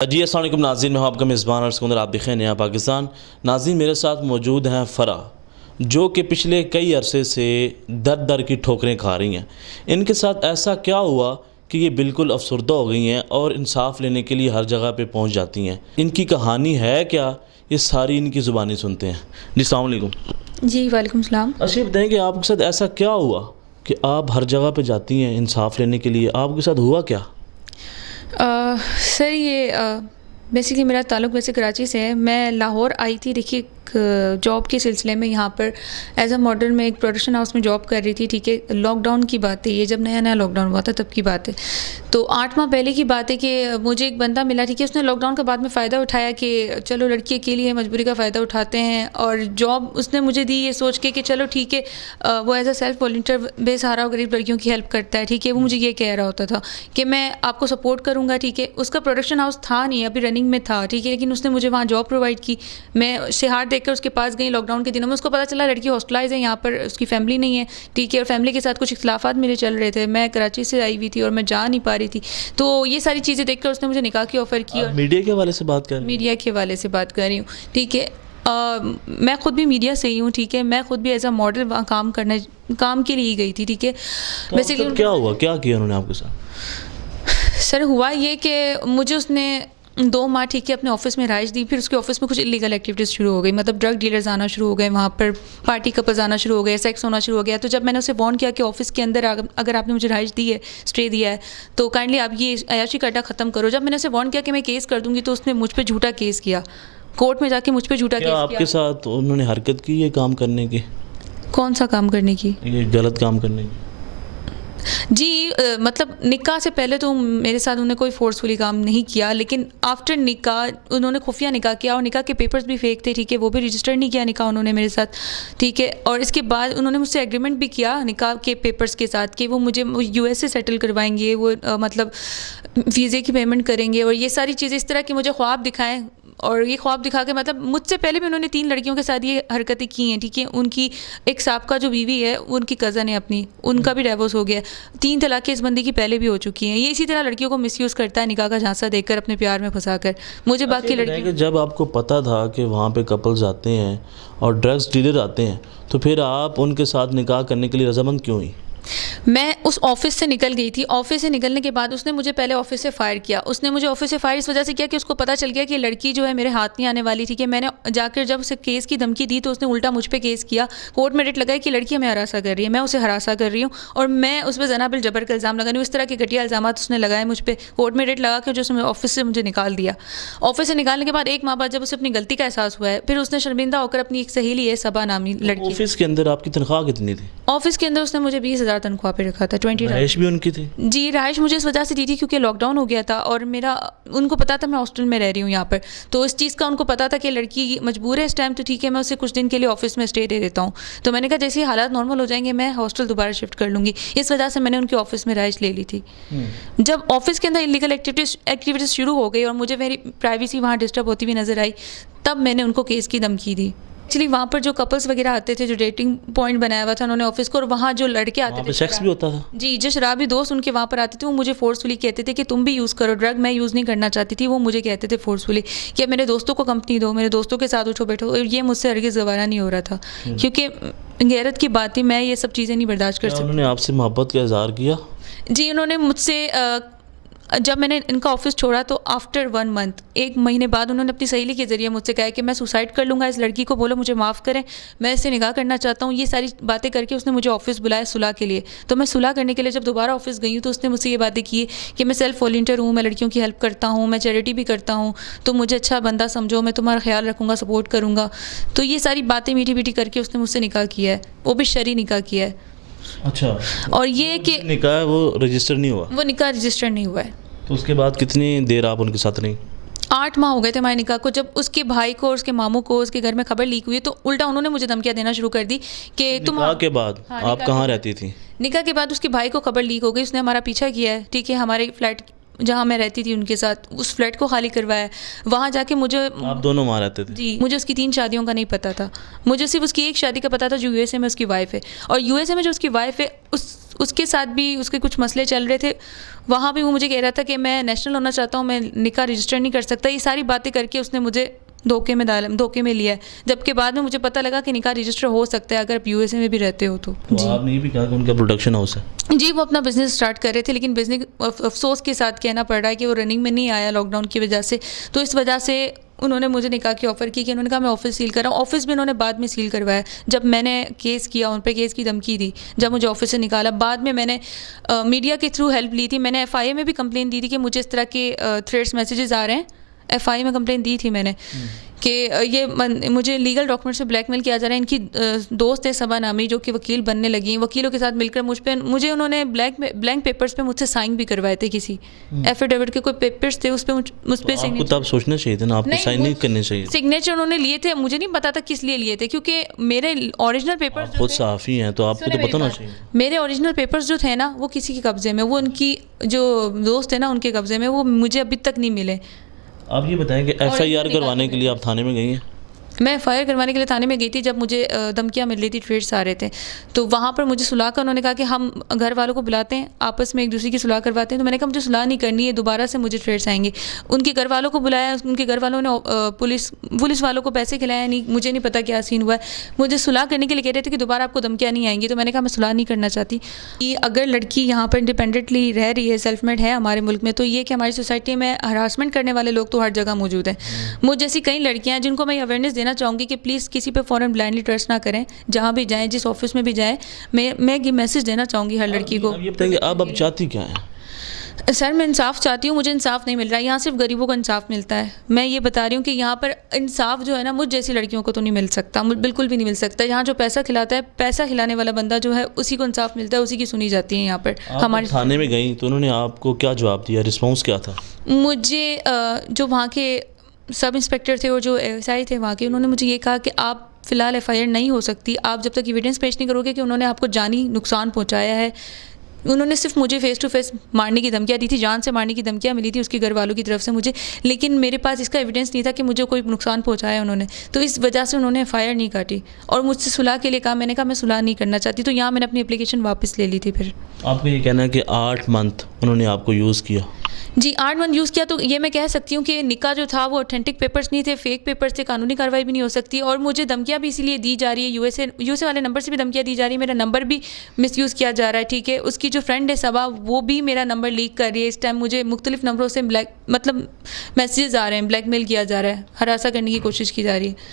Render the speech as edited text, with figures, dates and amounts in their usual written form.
जी अस्सलाम वालेकुम नाज़रीन, मैं हूं आपका मेज़बान और सिकंदर, आप देखें नया पाकिस्तान। नाज़रीन, मेरे साथ मौजूद हैं फ़रा, जो कि पिछले कई अरसे से दर दर की ठोकरें खा रही हैं। इनके साथ ऐसा क्या हुआ कि ये बिल्कुल अफसरदा हो गई हैं और इंसाफ लेने के लिए हर जगह पे पहुंच जाती हैं? इनकी कहानी है क्या, ये सारी इनकी ज़ुबानी सुनते हैं। जी अस्सलाम वालेकुम। जी, वालेकुम सलाम। अच्छा, ये बताएँ कि आपके साथ ऐसा क्या हुआ कि आप हर जगह पे जाती हैं इंसाफ लेने के लिए? आपके साथ हुआ क्या? सर ये बेसिकली मेरा ताल्लुक़ वैसे कराची से है। मैं लाहौर आई थी, देखिए एक जॉब के सिलसिले में यहाँ पर एज़ अ मॉडल मैं एक प्रोडक्शन हाउस में जॉब कर रही थी। ठीक है, लॉकडाउन की बात है, ये जब नया नया लॉकडाउन हुआ था तब की बात है। तो 8 माह पहले की बात है कि मुझे एक बंदा मिला, ठीक है, उसने लॉकडाउन के बाद में फ़ायदा उठाया कि चलो लड़की अकेली है, मजबूरी का फ़ायदा उठाते हैं, और जॉब उसने मुझे दी ये सोच के कि चलो ठीक है, वो एज़ अ सेल्फ वॉलंटियर बेसहारा और गरीब लड़कियों की हेल्प करता है। ठीक है, वो मुझे ये कह रहा होता था कि मैं आपको सपोर्ट करूँगा। ठीक है, उसका प्रोडक्शन हाउस था नहीं, अभी रनिंग में था। ठीक है, लेकिन उसने मुझे वहाँ जॉब प्रोवाइड की। मैं इश्तिहार देखकर उसके पास गई लॉकडाउन के दिनों में। उसको पता चला लड़की हॉस्टलाइज है, यहाँ पर उसकी फैमिली नहीं है। ठीक है, और फैमिली के साथ कुछ इख्तिलाफात मेरे चल रहे थे। मैं कराची से आई हुई थी और मैं जा नहीं पा रही थी। तो ये सारी चीज़ें देखकर उसने मुझे निकाह की ऑफ़र की। आप और मीडिया के हवाले से बात कर रहे हैं? मीडिया के हवाले से बात कर रही हूँ। ठीक है, मैं ख़ुद भी मीडिया से ही हूँ। ठीक है, मैं ख़ुद भी एज़ अ मॉडल वहाँ काम के लिए ही गई थी। ठीक है, तो बेसिकली क्या हुआ, क्या किया उन्होंने आपके साथ? सर हुआ ये कि मुझे उसने 2 माह, ठीक है, अपने ऑफ़िस में रिहाइश दी। फिर उसके ऑफ़िस में कुछ इल्लीगल एक्टिविटीज़ शुरू हो गई, मतलब ड्रग डीलर्स आना शुरू हो गए, वहाँ पर पार्टी कपल्स आना शुरू हो गए, सेक्स होना शुरू हो गया। तो जब मैंने उसे वार्न किया कि ऑफ़िस के अंदर अगर आपने मुझे रिहाइश दी है, स्टे दिया है, तो काइंडली आप ये अय्याशी का अड्डा ख़त्म करो। जब मैंने उसे वार्न किया कि मैं केस कर दूँगी, तो उसने मुझ पे झूठा केस किया। कोर्ट में जाके मुझ पे झूठा क्या केस आपके किया। साथ उन्होंने हरकत की ये काम करने की, कौन-सा काम करने की? ये गलत काम करने की? जी, मतलब निकाह से पहले तो मेरे साथ उन्होंने कोई फ़ोर्सफुली काम नहीं किया, लेकिन आफ्टर निकाह उन्होंने खुफिया निकाह किया, और निकाह के पेपर्स भी फ़ेक थे। ठीक है, वो भी रजिस्टर नहीं किया निकाह उन्होंने मेरे साथ। ठीक है, और इसके बाद उन्होंने मुझसे एग्रीमेंट भी किया निकाह के पेपर्स के साथ कि वो मुझे यूएस से सेटल करवाएंगे, वो मतलब वीज़े की पेमेंट करेंगे, और ये सारी चीज़ें इस तरह की मुझे ख्वाब दिखाएँ। और ये ख्वाब दिखा के, मतलब मुझसे पहले भी उन्होंने 3 लड़कियों के साथ ये हरकतें की हैं। ठीक है, उनकी एक साबका जो बीवी है, उनकी कज़न है अपनी, उनका भी डिवोर्स हो गया। 3 तलाक़ें इस बंदे की पहले भी हो चुकी हैं। ये इसी तरह लड़कियों को मिसयूज़ करता है, निकाह का झांसा देकर अपने प्यार में फंसाकर। मुझे अच्छा, बाकी ये बताएं लड़कियों कि जब आपको पता था कि वहाँ पे कपल्स आते हैं और ड्रग्स डीलर आते हैं, तो फिर आप उनके साथ निकाह करने के लिए रज़ामंद क्यों हुई? मैं उस ऑफ़िस से निकल गई थी। ऑफ़िस से निकलने के बाद उसने मुझे पहले ऑफ़िस से फ़ायर किया। उसने मुझे ऑफ़िस से फ़ायर इस वजह से किया कि उसको पता चल गया कि लड़की जो है मेरे हाथ नहीं आने वाली। ठीक है, मैंने जाकर जब उसे केस की धमकी दी, तो उसने उल्टा मुझ पे केस किया। कोर्ट में रिट लगाई कि लड़की हमें हरासा कर रही है, मैं उसे हरासा कर रही हूँ, और मैं उस पे ज़ना बिल जबर का इल्ज़ाम लगा रही हूँ। इस तरह के घटिया इल्ज़ामात उसने लगाए मुझ पे। कोर्ट में रिट लगा के जो उसने ऑफ़िस से मुझे निकाल दिया। ऑफ़िस से निकालने के बाद 1 माह बाद जब उसे अपनी गलती का एहसास हुआ है, फिर उसने शर्मिंदा होकर अपनी एक सहेली है सबा नामी लड़की, ऑफिस के अंदर आपकी तनख्वाह कितनी थी? ऑफ़िस के अंदर उसने मुझे 20,000 तनख्वाह पे रखा था, 20,000। रहायश भी उनकी थी? जी, रहाइश मुझे इस वजह से दी थी क्योंकि लॉकडाउन हो गया था, और मेरा उनको पता था मैं हॉस्टल में रह रही हूँ यहाँ पर। तो इस चीज़ का उनको पता था कि लड़की मजबूर है इस टाइम, तो ठीक है, मैं उसे कुछ दिन के लिए ऑफ़िस में स्टे दे देता हूँ। तो मैंने कहा जैसे ही हालात नॉर्मल हो जाएँगे, मैं हॉस्टल दोबारा शिफ्ट कर लूँगी। इस वजह से मैंने उनके ऑफ़िस में रहाइश ले ली थी। जब ऑफ़िस के अंदर इल्लीगल एक्टिविटीज़ शुरू हो गई और मुझे मेरी प्राइवेसी वहाँ डिस्टर्ब होती हुई नज़र आई, तब मैंने उनको केस की धमकी दी। एक्चुअली वहाँ पर जो कपल्स वगैरह आते थे, जो डेटिंग पॉइंट बनाया हुआ था उन्होंने ऑफिस को, और वहाँ जो लड़के आते वहाँ थे, पे सेक्स भी होता था? जी, जो शराबी दोस्त उनके वहाँ पर आते थे, वो मुझे फ़ोर्सफुली कहते थे कि तुम भी यूज़ करो ड्रग। मैं यूज़ नहीं करना चाहती थी, वो मुझे कहते थे फ़ोर्सफुली कि अब मेरे दोस्तों को कंपनी दो, मेरे दोस्तों के साथ उठो बैठो, और ये मुझसे हरगिज़ गवारा नहीं हो रहा था, क्योंकि गैरत की बात थी, मैं ये सब चीज़ें नहीं बर्दाश्त कर क्या सकती। उन्होंने आपसे मोहब्बत का इज़हार किया? जी, उन्होंने मुझसे जब मैंने इनका ऑफ़िस छोड़ा, तो आफ्टर 1 मंथ, 1 महीने बाद, उन्होंने अपनी सहेली के ज़रिए मुझसे कहा कि मैं सुसाइड कर लूँगा, इस लड़की को बोलो मुझे माफ़ करें, मैं इससे निकाह करना चाहता हूँ। ये सारी बातें करके उसने मुझे ऑफ़िस बुलाया सुलह के लिए। तो मैं सुलह करने के लिए जब दोबारा ऑफ़िस गई हूँ, तो उसने मुझसे ये बातें की कि मैं सेल्फ वॉलंटियर हूँ, मैं लड़कियों की हेल्प करता हूँ, मैं चैरिटी भी करता हूँ, तो मुझे अच्छा बंदा समझो, मैं तुम्हारा ख़्याल रखूँगा, सपोर्ट करूँगा। तो ये सारी बातें मीठी-मीठी करके उसने मुझसे निकाह किया है, वो भी शरई निकाह किया है। अच्छा, और ये कि निकाह वो रजिस्टर नहीं हुआ? वो निकाह रजिस्टर नहीं हुआ है। तो उसके बाद कितनी देर आप उनके साथ रहीं? 8 माह हो गए थे हमारे निकाह को। जब उसके भाई को और उसके मामू को उसके घर में खबर लीक हुई, तो उल्टा उन्होंने मुझे धमकियाँ देना शुरू कर दी कि तुम। निकाह के बाद हाँ, आप निकाह कहाँ के रहती थी? निकाह के बाद उसके भाई को खबर लीक हो गई, उसने हमारा पीछा किया है। ठीक है, हमारे फ्लैट जहाँ मैं रहती थी उनके साथ, उस फ्लैट को खाली करवाया है। वहाँ जाके मुझे, आप दोनों वहाँ रहते थे? जी, मुझे उसकी 3 शादियों का नहीं पता था। मुझे सिर्फ़ उसकी एक शादी का पता था जो यूएसए में उसकी वाइफ़ है, और यूएसए में जो उसकी वाइफ़ है, उसके साथ भी उसके कुछ मसले चल रहे थे। वहाँ भी वो मुझे कह रहा था कि मैं नेशनल होना चाहता हूँ, मैं निकाह रजिस्टर नहीं कर सकता। ये सारी बातें करके उसने मुझे धोखे में लिया है, जबकि बाद में मुझे पता लगा कि निकाह रजिस्टर हो सकता है अगर आप यूएसए में भी रहते हो तो। तो आपने ये भी कहा कि उनका प्रोडक्शन हाउस है। जी, वो अपना बिज़नेस स्टार्ट कर रहे थे, लेकिन बिज़नेस अफ़सोस के साथ कहना पड़ रहा है कि वो रनिंग में नहीं आया लॉकडाउन की वजह से। तो इस वजह से उन्होंने मुझे निकाह की ऑफ़र की कि उन्होंने कहा मैं ऑफ़िस सील कर रहा हूँ। ऑफ़िस भी उन्होंने बाद में सील करवाया जब मैंने केस किया, उन पे केस की धमकी दी, जब मुझे ऑफ़िस से निकाला। बाद में मैंने मीडिया के थ्रू हेल्प ली थी। मैंने एफआईए में भी कंप्लेन दी थी कि मुझे इस तरह के थ्रेट्स मैसेजेस आ रहे हैं। एफआईए में कंप्लेन दी थी मैंने कि मुझे लीगल डॉक्यूमेंट से ब्लैकमेल किया जा रहा है। इनकी दोस्त है सबा नामी, जो कि वकील बनने लगी हैं। वकीलों के साथ मिलकर मुझे उन्होंने ब्लैंक पेपर्स पे मुझसे साइन भी करवाए थे। किसी एफिडेविट के कोई पेपर्स थे, उस पर आपको सिग्नेचर। तब सोचना चाहिए था ना, आपको साइन नहीं करने चाहिए। सिग्नेचर उन्होंने लिए थे, मुझे नहीं पता था किस लिए लिए थे, क्योंकि मेरे ओरिजिनल पेपर्स आप खुद सहाफ़ी हैं तो आपको तो पता होना चाहिए। मेरे ओरिजिनल पेपर्स जो थे ना, वो किसी के कब्जे में, वो उनकी जो दोस्त है ना उनके कब्जे में, वो मुझे अभी तक नहीं मिले। आप ये बताएं कि एफआईआर करवाने के लिए आप थाने में गई हैं? मैं एफआईआर करवाने के लिए थाने में गई थी जब मुझे धमकियाँ मिल रही थी, थ्रेट्स आ रहे थे। तो वहाँ पर मुझे सुलह का उन्होंने कहा कि हम घर वालों को बुलाते हैं, आपस में एक दूसरे की सुलह करवाते हैं। तो मैंने कहा मुझे सुलह नहीं करनी है, दोबारा से मुझे थ्रेट्स आएंगे। उनके घर वालों को बुलाया, उनके घर वालों ने पुलिस वालों को पैसे खिलाया, नहीं मुझे नहीं पता क्या सीन हुआ है। मुझे सुलह करने के लिए कह रहे थे कि दोबारा आपको धमकियाँ नहीं आएंगी। तो मैंने कहा मैं सुलह नहीं करना चाहती। कि अगर लड़की यहाँ पर इंडिपेंडेंटली रह रही है, सेल्फ मेड है हमारे मुल्क में, तो ये कि हमारी सोसाइटी में हरासमेंट करने वाले लोग तो हर जगह मौजूद हैं। मुझ जैसी कई लड़कियाँ हैं जिनको मैं अवेयरनेस देना चाहूँगी कि प्लीज़ किसी पे फ़ौरन ब्लाइंडली ट्रस्ट ना करें। जहाँ भी जाएं, जिस ऑफिस में भी जाएं, मैं ये मैसेज देना चाहूँगी हर लड़की को। अब ये बताएंगे अब चाहती क्या है? सर मैं इंसाफ चाहती हूँ, मुझे इंसाफ नहीं मिल रहा है। यहाँ सिर्फ गरीबों को इंसाफ मिलता है। मैं ये बता रही हूँ कि यहाँ पर इंसाफ जो है ना, मुझ जैसी लड़कियों को तो नहीं मिल सकता, बिल्कुल भी नहीं मिल सकता। यहाँ जो पैसा खिलाता है, पैसा खिलाने वाला बंदा जो है, उसी को इंसाफ मिलता है, उसी की सुनी जाती है। यहाँ पर हमारे थाने में गई तो उन्होंने आपको क्या जवाब दिया, रिस्पॉन्स क्या था? मुझे जो वहाँ के सब इंस्पेक्टर थे और जो एएसआई थे वहाँ के, उन्होंने मुझे ये कहा कि आप फ़िलहाल एफआईआर नहीं हो सकती आप जब तक एविडेंस पेश नहीं करोगे कि उन्होंने आपको जानी नुकसान पहुँचाया है। उन्होंने सिर्फ मुझे फेस टू फेस मारने की धमकियाँ दी थी, जान से मारने की धमकियाँ मिली थी उसके घर वालों की तरफ से मुझे, लेकिन मेरे पास इसका एविडेंस नहीं था कि मुझे कोई नुकसान पहुँचाया उन्होंने। तो इस वजह से उन्होंने एफआईआर नहीं काटी और मुझसे सुलह के लिए कहा। मैंने कहा मैं सुलह नहीं करना चाहती, तो यहाँ मैंने अपनी एप्लीकेशन वापस ले ली थी। फिर आपका ये कहना है कि 8 मंथ उन्होंने आपको यूज़ किया? जी 8 मंथ यूज़ किया। तो ये मैं कह सकती हूँ कि निकाह जो था वो ऑथेंटिक पेपर्स नहीं थे, फेक पेपर्स थे, कानूनी कार्रवाई भी नहीं हो सकती। और मुझे धमकियाँ भी इसीलिए दी जा रही है, यूएसए वाले नंबर से भी धमकियाँ दी जा रही है, मेरा नंबर भी मिसयूज़ किया जा रहा है। ठीक है, उसकी जो फ्रेंड है सबा, वो भी मेरा नंबर लीक कर रही है। इस टाइम मुझे मुख्तलिफ नंबरों से मैसेजेस आ रहे हैं, ब्लैकमेल किया जा रहा है, हरासा करने की कोशिश की जा रही है।